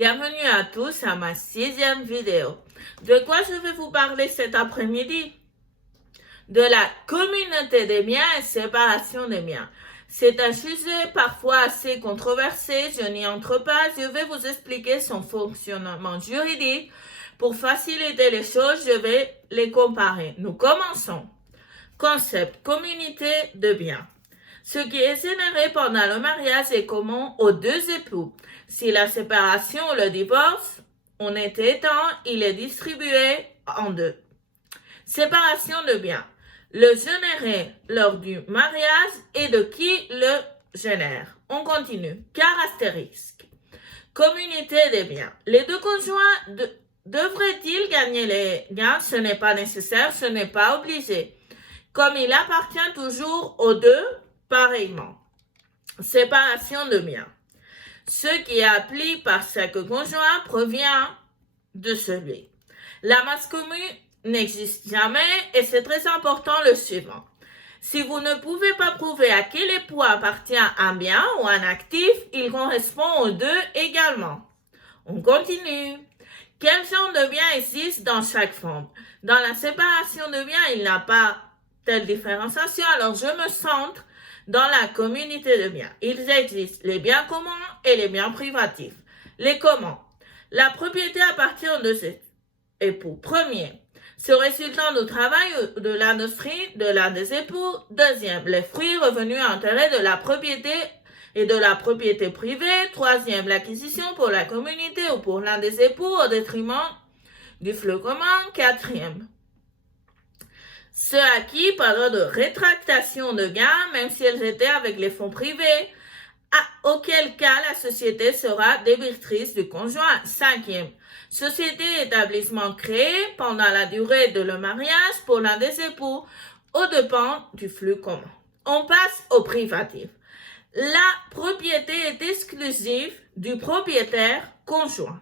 Bienvenue à tous à ma 6e vidéo. De quoi je vais vous parler cet après-midi? De la communauté des biens et séparation des biens. C'est un sujet parfois assez controversé, je n'y entre pas, je vais vous expliquer son fonctionnement juridique. Pour faciliter les choses, je vais les comparer. Nous commençons. Concept, communauté de biens. Ce qui est généré pendant le mariage est commun aux deux époux. Si la séparation ou le divorce en est étant, il est distribué en deux. Séparation de biens. Le généré lors du mariage et de qui le génère. On continue. Caractéristiques. Communauté des biens. Les deux conjoints devraient-ils gagner les gains? Ce n'est pas nécessaire, ce n'est pas obligé. Comme il appartient toujours aux deux, pareillement. Séparation de biens. Ce qui est appelé par chaque conjoint provient de celui. La masse commune n'existe jamais et c'est très important le suivant. Si vous ne pouvez pas prouver à quel époux appartient un bien ou un actif, il correspond aux deux également. On continue. Quel genre de biens existe dans chaque forme? Dans la séparation de biens, il n'y a pas telle différenciation, alors je me centre dans la communauté de biens. Il existe les biens communs et les biens privatifs. Les communs. La propriété appartient aux deux époux. Premier, ce résultant du travail ou de l'industrie de l'un des époux. Deuxième, les fruits revenus à intérêt de la propriété et de la propriété privée. Troisième, l'acquisition pour la communauté ou pour l'un des époux au détriment du flux commun. Quatrième, ceux acquis par ordre de rétractation de gains, même si elles étaient avec les fonds privés, auquel cas la société sera débitrice du conjoint. Cinquième, société établissement créé pendant la durée de le mariage pour l'un des époux, au dépend du flux commun. On passe au privatif. La propriété est exclusive du propriétaire conjoint.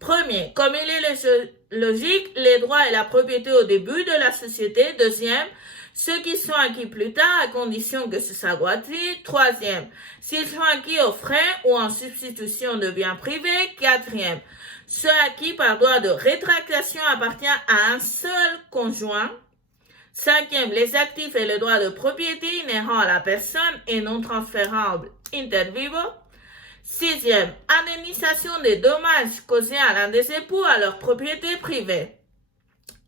Premier, comme il est logique, les droits et la propriété au début de la société. Deuxième, ceux qui sont acquis plus tard à condition que ce soit gratuit. Troisième, s'ils sont acquis aux frais ou en substitution de biens privés. Quatrième, ceux acquis par droit de rétractation appartient à un seul conjoint. Cinquième, les actifs et le droit de propriété inhérents à la personne et non transférables inter vivo. Sixième, indemnisation des dommages causés à l'un des époux à leur propriété privée.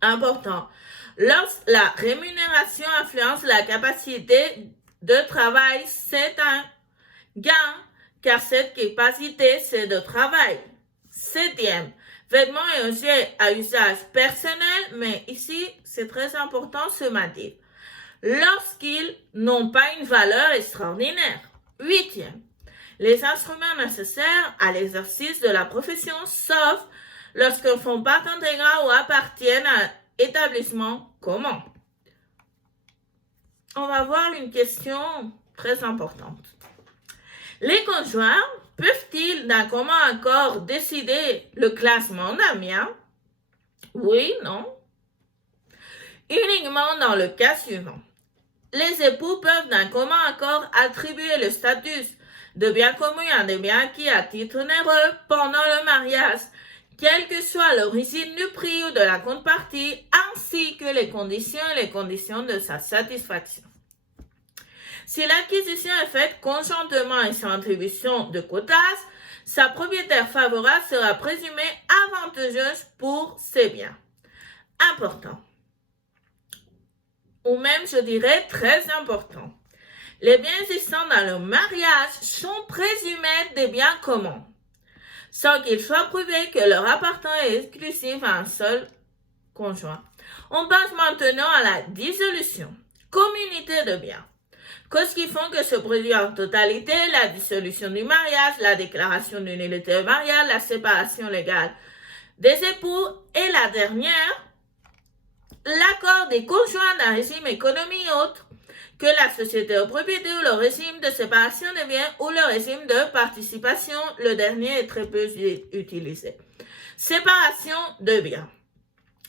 Important. Lorsque la rémunération influence la capacité de travail, c'est un gain, car cette capacité, c'est de travail. Septième, vêtements et objets à usage personnel, mais ici, c'est très important ce matin, lorsqu'ils n'ont pas une valeur extraordinaire. Huitième, les instruments nécessaires à l'exercice de la profession, sauf lorsqu'ils font part intégrale ou appartiennent à un établissement commun. On va voir une question très importante. Les conjoints peuvent-ils d'un commun accord décider le classement d'un bien? Oui, non. Uniquement dans le cas suivant. Les époux peuvent d'un commun accord attribuer le statut de bien commun à des biens acquis à titre onéreux pendant le mariage, quelle que soit l'origine du prix ou de la contrepartie, ainsi que les conditions de sa satisfaction. Si l'acquisition est faite conjointement et sans attribution de quotas, sa propriétaire favorable sera présumée avantageuse pour ses biens. Important. Ou même, je dirais, très important. Les biens existants dans le mariage sont présumés des biens communs, sans qu'il soit prouvé que leur appartenance est exclusive à un seul conjoint. On passe maintenant à la dissolution. Communauté de biens. Causes qui font que se produit en totalité la dissolution du mariage, la déclaration d'une nullité mariale, la séparation légale des époux et la dernière, l'accord des conjoints d'un régime économique autre que la société de propriété ou le régime de séparation des biens ou le régime de participation. Le dernier est très peu utilisé. Séparation de biens.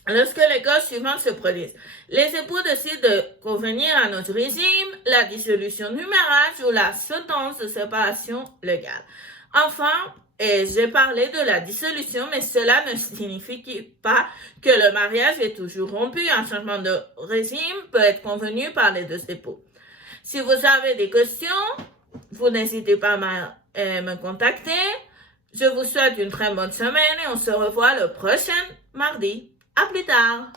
Lorsque les causes suivantes se produisent, les époux décident de convenir à notre régime, la dissolution du mariage ou la sentence de séparation légale. Enfin, et j'ai parlé de la dissolution, mais cela ne signifie pas que le mariage est toujours rompu. Un changement de régime peut être convenu par les deux époux. Si vous avez des questions, vous n'hésitez pas à me contacter. Je vous souhaite une très bonne semaine et on se revoit le prochain mardi. À plus tard.